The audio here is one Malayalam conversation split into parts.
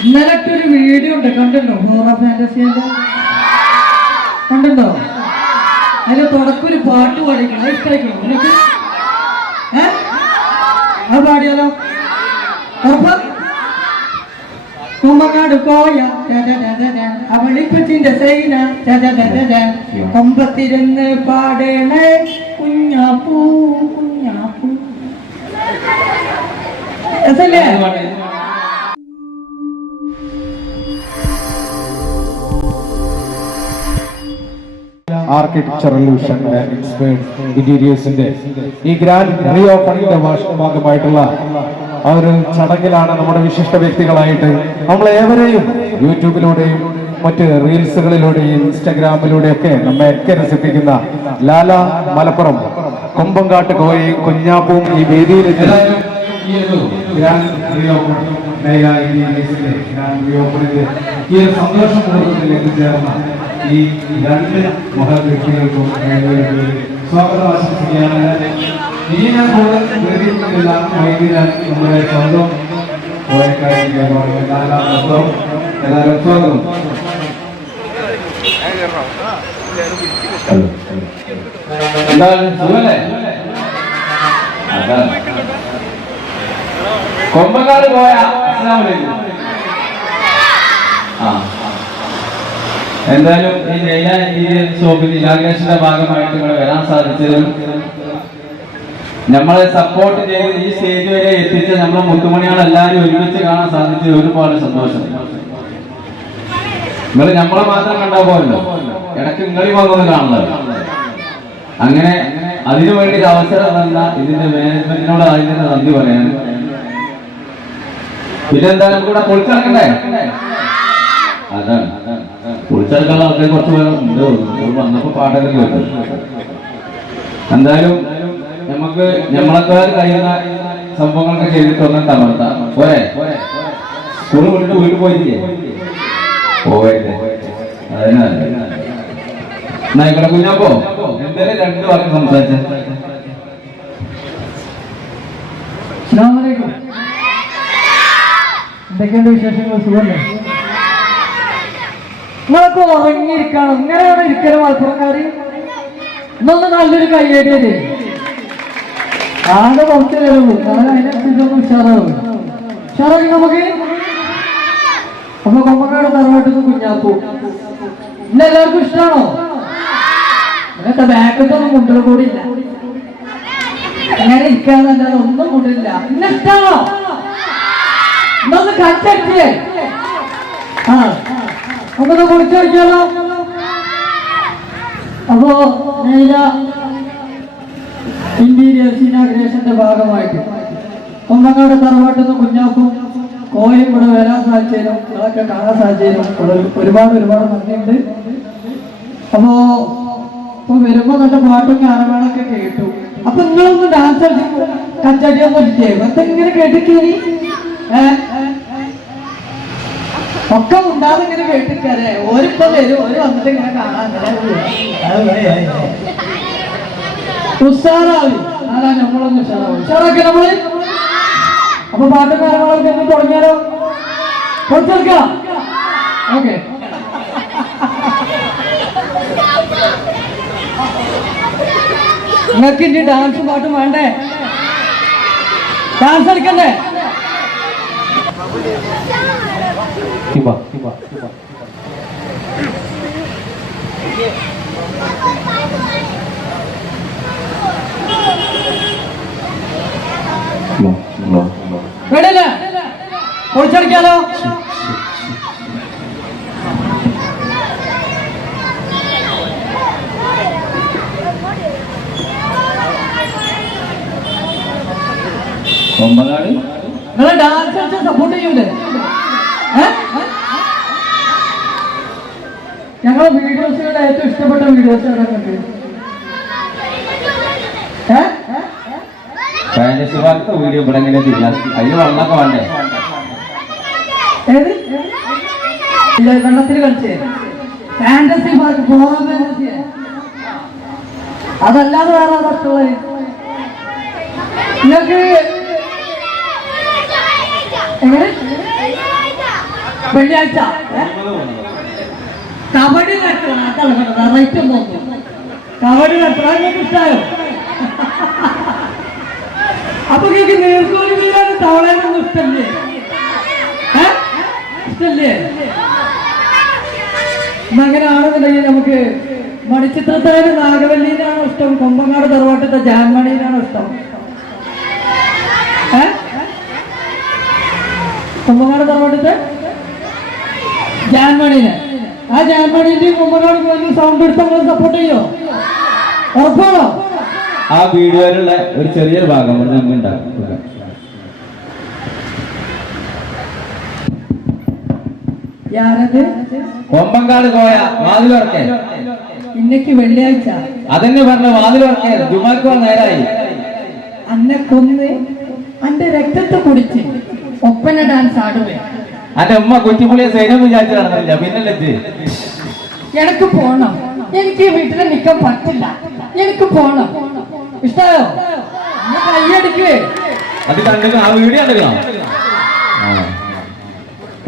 ഇന്നലെ ഒരു വീഡിയോ ഉണ്ട്. കണ്ടല്ലോ ഹോറ ഫാന്റസിയുടെ കണ്ടല്ലോ അതിൽ തുടക്കം ഒരു പാട്ട് പാടിക്കണം ഇഷ്ടമായിക്കണോ നിനക്ക്? ഏ? അത് പാടിയാലോ? ഉറപ്പാ കുമ്മങ്ങാട് കോയ അവളിപ്പച്ചിന്റെ സൈന കൊമ്പത്തിരുന്ന് പാടേണേ. കുഞ്ഞാപ്പൂ കുഞ്ഞാപ്പൂ. രസല്ലേ? ആർക്കിടെക്ചറൽ എക്സ്പേർട്ട് ഇന്റീരിയേഴ്സിന്റെ ഈ ഗ്രാൻഡ് റീ ഓപ്പണിംഗിന്റെ ഭാഗമായിട്ടുള്ള ആ ഒരു ചടങ്ങിലാണ് നമ്മുടെ വിശിഷ്ട വ്യക്തികളായിട്ട് നമ്മൾ ഏവരെയും യൂട്യൂബിലൂടെയും മറ്റ് റീൽസുകളിലൂടെയും ഇൻസ്റ്റഗ്രാമിലൂടെയൊക്കെ നമ്മെ ഒക്കെ രസിപ്പിക്കുന്ന ലാല മലപ്പുറം കൊമ്പങ്കാട്ട് കോയി കുഞ്ഞാപ്പും ഈ വേദിയിൽ സന്തോഷ എത്തിച്ചേർന്ന ഈ രണ്ട് മഹൽ വ്യക്തികൾക്കും സ്വാഗതം ആശംസിക്കുകയാണ് ഇനി ഞാൻ കൂടുതൽ വേദിയില്ല വൈകിയാൽ നമ്മുടെ സ്വന്തം പോയക്കാരിക്ക് നാലാം ദിവസവും എല്ലാവരും സ്വാഗതം. കൊമ്പങ്കാട് പോയ അസ്സലാമു അലൈക്കും എന്തായാലും ഈ ലൈല ഈ ഷോപ്പിൽ ഇനാഗ്രേഷന്റെ ഭാഗമായിട്ട് ഇവിടെ വരാൻ സാധിച്ചതും നമ്മളെ സപ്പോർട്ട് ചെയ്ത് ഈ സ്റ്റേജ് വരെ എത്തിച്ച നമ്മളെ മുത്തുമണിയാണ് എല്ലാവരും ഒരുമിച്ച് കാണാൻ സാധിച്ചത് ഒരുപാട് സന്തോഷം. നിങ്ങൾ നമ്മളെ മാത്രം കണ്ടാ പോലല്ലോ ഇടയ്ക്ക് നിങ്ങളീ വന്നൊന്ന് കാണുന്നത്. അങ്ങനെ അതിനു വേണ്ടി ഒരു അവസരം തന്ന ഇതിന്റെ മാനേജ്മെന്റിനോട് അതിന് നന്ദി പറയാൻ. പിന്നെന്താ നമുക്കിവിടെ പൊളിച്ചിറക്കണ്ടേ? അതാണ്. പൊളിച്ചെടുക്കാനുള്ള ആൾക്കാർ കുറച്ച് പേര് വന്നപ്പോൾ പാട്ടൊക്കെ കേട്ടു. എന്തായാലും നമുക്ക് നമ്മളൊക്കെ കഴിയുന്ന സംഭവങ്ങളൊക്കെ ചെയ്തിട്ടൊന്നും തമർത്താം പോരെ? സ്കൂൾ വിട്ടിട്ട് വീട്ടിൽ പോയില്ലേ പോയത് അതിനല്ല നായിക്കോട്ടെ കുഞ്ഞപ്പോ എന്തായാലും രണ്ട് വാക്ക് സംസാരിച്ച? എന്തൊക്കെയുണ്ട് വിശേഷങ്ങൾ? സുഖല്ലേ? നിങ്ങളൊക്കെ ഉറങ്ങിയിരിക്കണം. ഇങ്ങനെയാണ് ഇരിക്കലും മത്സരക്കാർ ഇന്നൊന്ന് നല്ലൊരു കയ്യേടി വരെ ആകെ പുറത്ത് വരുള്ളൂ കാരണം അതിനനുസരിച്ചൊന്ന് ഉഷാറാവും. ഉഷാറാക്കി നമുക്ക്? അപ്പൊ കൊമ്പക്കാട് തറവാട്ടിന്ന് കുഞ്ഞാപ്പൂ. ഇന്ന് എല്ലാവർക്കും ഇഷ്ടമാണോ അങ്ങനത്തെ ബാക്കത്തൊന്നും മുണ്ടൽ കൂടിയില്ല അങ്ങനെ ഇരിക്കാന്നല്ലാതെ ഒന്നും കൊണ്ടില്ല ഇന്ന് ഇഷ്ടാണോ? ഇന്നൊന്ന് ആ. നമുക്കൊന്ന് കുറിച്ചടിക്കാലോ അപ്പോ നീല ഇന്റീരിയർസ് ഇനാഗ്രേഷന്റെ ഭാഗമായിട്ട് കൊമ്പങ്ങാട് തറവാട്ടുന്ന കുഞ്ഞാക്കും കോയും ഇവിടെ വരാൻ സാധിച്ചതിനും അതൊക്കെ കാണാൻ സാധിച്ചതിനും ഒരുപാട് ഒരുപാട് നന്ദിയുണ്ട്. അപ്പോ ഇപ്പൊ വരുമ്പോ നല്ല പാട്ടും ഗാനമേളൊക്കെ കേട്ടു. അപ്പൊ നിങ്ങളൊന്ന് ഡാൻസ് കളിച്ച് കച്ചടിയൊന്നും ഇല്ലേ വെറുതെ ഇങ്ങനെ കേട്ടിട്ടേ ഒക്കെ ഉണ്ടാവും ഇങ്ങനെ കേട്ടിക്കാരെ ഓരിപ്പോ വരും ഓര് വന്നിട്ട് ഇങ്ങനെ കാണാൻ. അത് അത്. ഉഷാറാവി ആരാ നമ്മളൊന്ന് ഉഷാറാവും ഉഷാറാക്കി നമ്മൾ? അപ്പൊ പാട്ടും കാര്യങ്ങളൊക്കെ ഒന്ന് തുടങ്ങിയാലോ? കുറച്ചെടുക്കാം ഓക്കെ. നിങ്ങൾക്ക് ഇനി ഡാൻസ് പാട്ടും വേണ്ടേ? ഡാൻസ് കളിക്കണ്ടേ? ഹിബ ഹിബ ഹിബ ലോ ലോ ലോ വേണ്ടല്ലേ പൊളിച്ചടിക്കാലോ കൊമ്പനാട് നിങ്ങൾ ഡാൻസ് സപ്പോർട്ട് ചെയ്യൂലേ? ഏ? ഞങ്ങളെ വീഡിയോസുകളുടെ ഏറ്റവും ഇഷ്ടപ്പെട്ട വീഡിയോസ് ഏതൊക്കെ ഫാന്റസി വാർത്ത വീഡിയോ ഇവിടെ എങ്ങനെ അതിന് വെള്ളമൊക്കെ വേണ്ടേ? ഏത്? ഇല്ല വെള്ളത്തിൽ കളിച്ചേ. പാർക്ക് ഫോറോ അതല്ലാതെ വേറെ അതൊക്കെയുള്ളത് നിങ്ങൾക്ക് എങ്ങനെ? വെള്ളിയാഴ്ച? കബഡി കെട്ടണം അതാണ് പറഞ്ഞത് റൈറ്റ് നോക്കും കബഡി കെട്ടണം ഇഷ്ടമായോ അപ്പൊ നിങ്ങൾക്ക് നീർക്കോലി വീഴാനും തവളയൊന്നും ഇഷ്ടല്ലേ? ഏ? ഇഷ്ടല്ലേ? അങ്ങനെയാണെന്നുണ്ടെങ്കിൽ നമുക്ക് മണിച്ചിത്രത്തിലെ നാഗവല്ലിയിലാണോ ഇഷ്ടം? കൊമ്പങ്ങാട് തറവാട്ടത്തെ ജാൻമണിയിലാണോ ഇഷ്ടം? ഏ? കൊമ്പങ്ങാട് തറവാട്ടത്തെ ജാൻമണിനെ ആ ജാൻമണിന്റെയും കൊമ്പങ്ങാട് പോയി സൗണ്ട് എടുത്ത് സപ്പോർട്ട് ചെയ്യോ? ഉറപ്പാണോ? ആ വീഡിയോയിലുള്ള ഒരു ചെറിയ ഭാഗം ഇവിടെ നമുക്ക് ഉണ്ടാകും കൊമ്പങ്കാട് കോയ വാതിലുറക്കെ ഇന്നക്ക് വെള്ളിയാഴ്ച. അതന്നെ പറഞ്ഞ വാതിലുറക്കെ ജുമാക്കോ നേരായി. അന്നെ കൊന്ന് അന്റെ രക്തത്തെ കുടിച്ച് ഒപ്പന ഡാൻസ് ആടുവേ. അന്റെ ഉമ്മ കുറ്റിപ്പുള്ളിയെ സൈന്യം വിചാരിച്ചു നടന്നില്ല. പിന്നല്ലേ എനിക്ക് പോണം. എനിക്ക് ഈ വീട്ടിൽ നിൽക്കാൻ പറ്റില്ല. എനിക്ക് പോണം. അത് ആ വീഡിയോ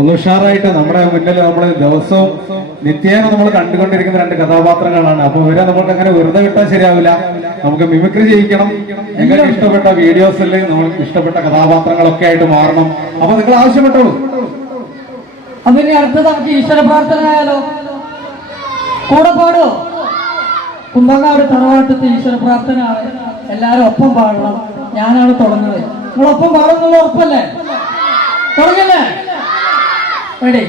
ഒന്ന് ഉഷാറായിട്ട് നമ്മുടെ മുന്നിൽ നമ്മൾ ദിവസവും നിത്യേന നമ്മൾ കണ്ടുകൊണ്ടിരിക്കുന്ന രണ്ട് കഥാപാത്രങ്ങളാണ്. അപ്പൊ ഇവരെ നമുക്ക് അങ്ങനെ വെറുതെ വിട്ടാൽ ശരിയാവില്ല. നമുക്ക് മിമിക്രി ചെയ്യിക്കണം. നിങ്ങൾക്ക് ഇഷ്ടപ്പെട്ട വീഡിയോസിൽ നമ്മൾ ഇഷ്ടപ്പെട്ട കഥാപാത്രങ്ങളൊക്കെ ആയിട്ട് മാറണം. അപ്പൊ നിങ്ങൾ ആവശ്യപ്പെട്ടോളൂ. അപ്പൊ അർത്ഥം നമുക്ക് ഈശ്വര പ്രാർത്ഥന ആയാലോ കൂടെ പാടോ? കുമ്പങ്ങാട് തറവാട്ടത്തെ ഈശ്വര പ്രാർത്ഥന എല്ലാരും ഒപ്പം പാടണം. ഞാനാണ് തുടങ്ങുന്നത്. നിങ്ങളൊപ്പം പാടുന്നുള്ള ഉറപ്പല്ലേ? തുടങ്ങല്ലേ? റെഡി.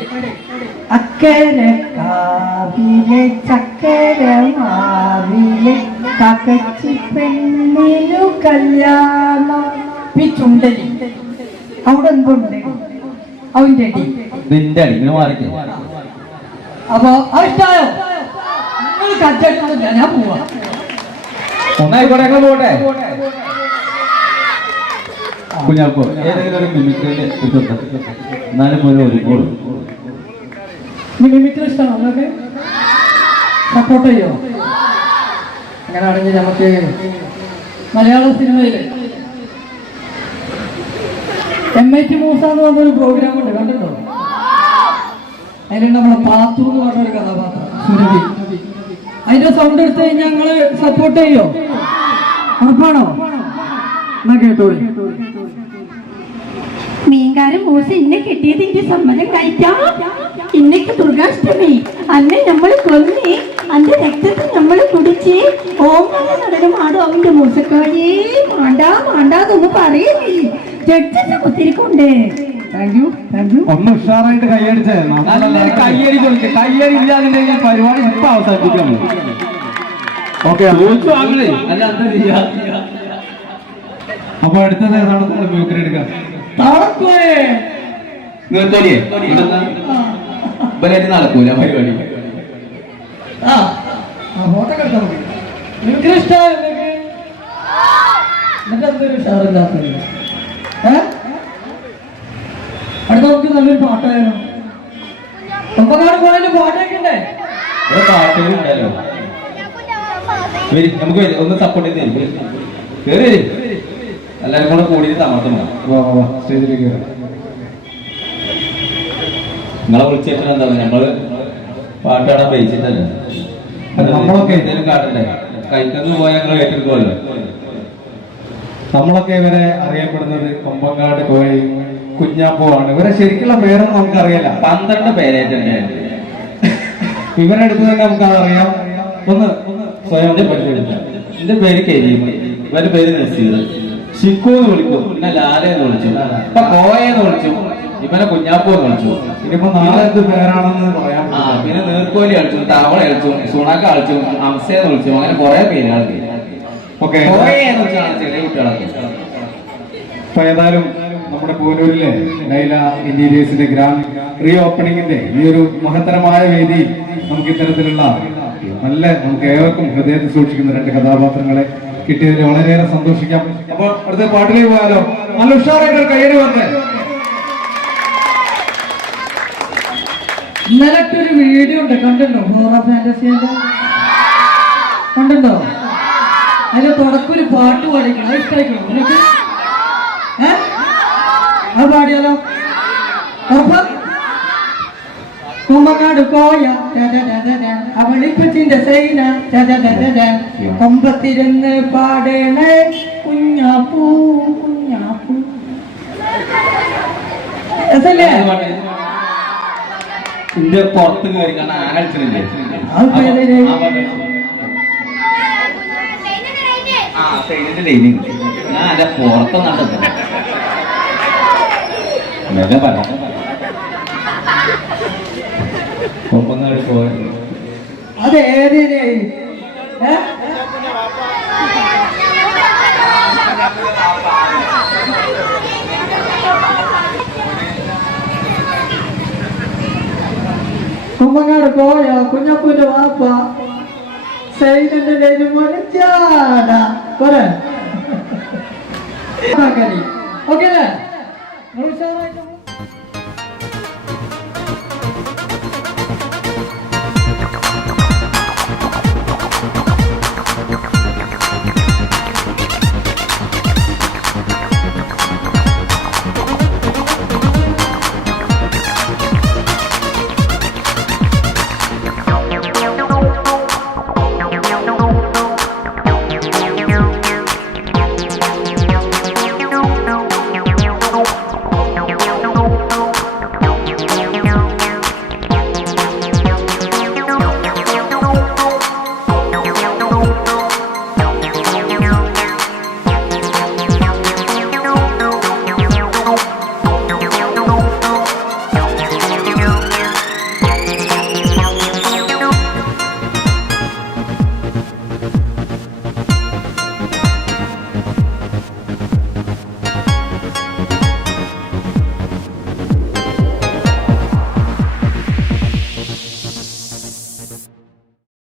അക്കരെ കാവിലെ ചക്കര മാവിലെ കകച്ചി പെണ്ണിനു കല്യാണം. പി ചുണ്ടലി. അവിടെ എന്തുണ്ട്? അവന്റെ അടി നിന്റെ അടി ഇങ്ങനെ മാറിക്കേ. അപ്പൊ അത് ഇഷ്ടായോ നിങ്ങൾ കച്ചടിക്കുന്നില്ല ഞാൻ പോവാ. ഒന്നായിക്കോട്ടെ ഞങ്ങൾ പോട്ടെ. കുഞ്ഞാപ്പോ ഏതെങ്കിലും ഒരു മിമിക്രിന്റെ എന്നാലും ഒരു ഒരുക്കോളൂ മിമിക്രി ഇഷ്ടമാണോ നിങ്ങൾക്ക്? സപ്പോർട്ട് ചെയ്യോ? അങ്ങനെയാണെങ്കിൽ നമുക്ക് മലയാള സിനിമയിൽ എം ഐ ടി മൂസ എന്ന് പറഞ്ഞൊരു പ്രോഗ്രാം ഉണ്ട് കണ്ടിട്ടുണ്ടോ? അതിലുണ്ട് നമ്മളെ പാത്തു എന്ന് പറഞ്ഞൊരു കഥാപാത്രം സുരഭി. അതിന്റെ സൗണ്ട് എടുത്ത് ഞങ്ങൾ സപ്പോർട്ട് ചെയ്യോ? ഉറപ്പാണോ? എന്നാ കേട്ടോളി. മീൻകാരൻ മൂസ ഇന്നെ കിട്ടിയത് എനിക്ക് സമ്മതം കഴിക്കാം ഇന്നക്ക് ദുർഗാഷ്ടമി. അന്നെ നമ്മൾ കൊന്നി അന്റെ രക്തത്തിൽ നമ്മൾ കുടിച്ച് ഓമന നടനമാടും അവന്റെ മൂസക്കാരി മാണ്ടാ മാണ്ടാന്നൊന്ന് പറയേ ജഡ്ജസ് കുത്തിരിക്കൊണ്ട് താങ്ക് യു താങ്ക് യു ഒന്ന് ഉഷാറായിട്ട് നല്ലൊരു കയ്യടി കൊടുക്ക്. കയ്യടി ഇല്ലാതിന്റെ പരിപാടി ഇപ്പൊ അവസാനിപ്പിക്കണം ഓക്കെ അപ്പൊ അടുത്തത് ഏതാണ്? നിർത്തോലിയേ ഇവരായിട്ട് നടക്കൂല പരിപാടി. എന്നിട്ട് എന്തൊരു ഉഷാറില്ലാത്തത് ഏ നല്ലൊരു പാട്ടായാലോ? ഒമ്പതാട് പോയാലും പാട്ടൊക്കെ ഉണ്ടേ ഇവിടെ പാട്ടുകൾ ഉണ്ടല്ലോ നമുക്ക് വരി, ഒന്ന് സപ്പോർട്ട് ചെയ്ത് വരി. എല്ലാവരും കൂടെ കൂടി താമസം വാ, വാ, വാ, സ്റ്റേജിലേക്ക് കയറാം. നിങ്ങളെ വിളിച്ചിട്ട് എന്താ ഞങ്ങൾ പാട്ടാടാൻ പേച്ചിട്ടല്ലേ നമ്മളൊക്കെ- എന്തെങ്കിലും കാട്ടണ്ടേ? കൈക്കന്ന് പോയാൽ ഞങ്ങൾ ഏറ്റെടുക്കുമല്ലോ നമ്മളൊക്കെ ഇവരെ അറിയപ്പെടുന്നത് കൊമ്പങ്ങാട് കോഴി കുഞ്ഞാപ്പോ ആണ് ഇവരെ ശരിക്കുള്ള പേരൊന്നും നമുക്കറിയില്ല. പന്ത്രണ്ട് പേരേറ്റല്ലേ ഇവരെ അടുത്ത് തന്നെ നമുക്ക് അറിയാം ഒന്ന് സ്വയം എന്റെ പേര് കരീം. ഇവന്റെ പേര് നസീർ. ഷിക്കു എന്ന് വിളിക്കും. പിന്നെ ലാലെന്ന് വിളിച്ചു. ഇപ്പൊ കോയെന്ന് വിളിച്ചു. ഇവനെ കുഞ്ഞാപ്പോ എന്ന് വിളിച്ചു. ഇനിയിപ്പോ നാളെ എന്ത് പേരാണെന്ന് പറയാം ആ പിന്നെ നീർക്കോലി കളിച്ചു തവള കളിച്ചു സുണക്ക കളിച്ചു അംസയെന്ന് വിളിച്ചു അങ്ങനെ കുറെ പേരുകൾ ഓക്കെ. കോയെന്ന് വിളിച്ചാണ് ചെറിയ കുട്ടികളൊക്കെ. ഏതായാലും നമ്മുടെ പൂനൂരിലെ ലൈല ഇന്റീരിയേഴ്സിന്റെ ഗ്രാൻഡ് റീ ഓപ്പണിംഗിന്റെ ഈ ഒരു മഹത്തരമായ വേദി നമുക്ക് ഇത്തരത്തിലുള്ള നല്ല നമുക്ക് ഏവർക്കും ഹൃദയത്തിൽ സൂക്ഷിക്കുന്ന രണ്ട് കഥാപാത്രങ്ങളെ കിട്ടിയതിൽ വളരെയേറെ സന്തോഷിക്കാം. അപ്പൊ അടുത്ത പാട്ടിലേക്ക് പോയാലോ? നല്ല ഉഷാറായിട്ട് കയ്യടി വന്നേ. ഇന്നലത്തെ ഒരു വീഡിയോ ഉണ്ട്. കണ്ടിട്ടുണ്ടോ ഹോറ ഫാന്റസിയുടെ? കണ്ടിട്ടുണ്ടോ അതിന്റെ തുടക്കം ഒരു പാട്ട് പാടിക്കണം ഇഷ്ടമായിക്കണോ അത് പാടിയാലോ ഒപ്പം കുമ്പങ്ങാട് കോയ അവളിപ്പച്ചിന്റെ സൈന കൊമ്പത്തിരുന്ന് പാടേണേ കുഞ്ഞാപ്പൂ കുഞ്ഞാപ്പൂ രസല്ലേ ഇന്റെ പുറത്ത് കയറി കാരണം ആന പേരേ. ആ സൈനിന്റെ ലൈനിങ് ഞാൻ എന്റെ പുറത്തൊന്നാണ് മെല്ലെ പറ ഒപ്പങ്ങാട് പോയത് അത് ഏതിനെ ഏ? കുമ്പങ്ങാട് കോയ കുഞ്ഞപ്പൂന്റെ വാപ്പ സൈഡിന്റെ ലേജ് മുറിച്ചാട പോരെ ഓക്കെ അല്ലേ ಮುಗಿಸೋರಾಯ್ತು